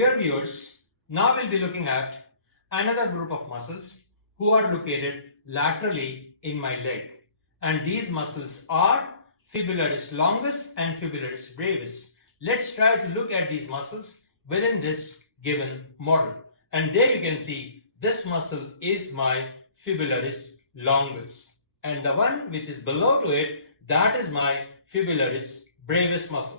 Dear viewers, now we'll be looking at another group of muscles who are located laterally in my leg. And these muscles are fibularis longus and fibularis brevis. Let's try to look at these muscles within this given model. And there you can see this muscle is my fibularis longus. And the one which is below to it, that is my fibularis brevis muscle.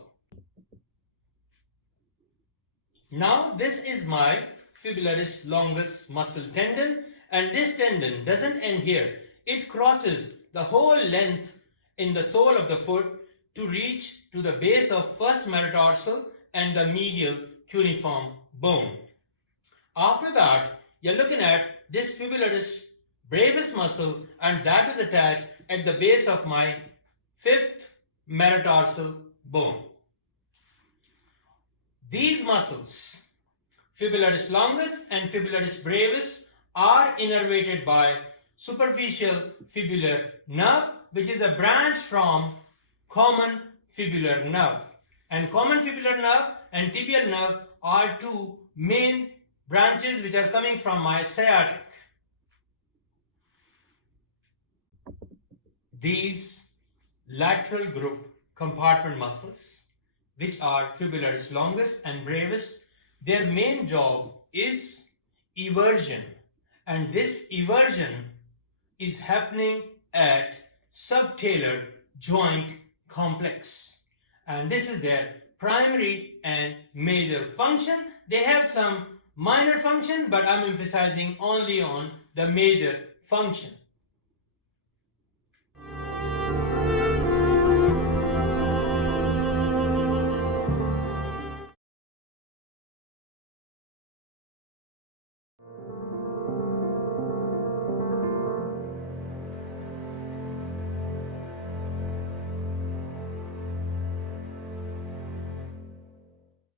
Now this is my fibularis longus muscle tendon, and this tendon doesn't end here. It crosses the whole length in the sole of the foot to reach to the base of first metatarsal and the medial cuneiform bone. After that, you're looking at this fibularis brevis muscle, and that is attached at the base of my fifth metatarsal bone. These muscles, fibularis longus and fibularis brevis, are innervated by superficial fibular nerve, which is a branch from common fibular nerve. And common fibular nerve and tibial nerve are two main branches which are coming from my sciatic. These lateral group compartment muscles, which are fibularis longus and brevis, their main job is eversion, and this eversion is happening at subtalar joint complex, and this is their primary and major function. They have some minor function, but I'm emphasizing only on the major function.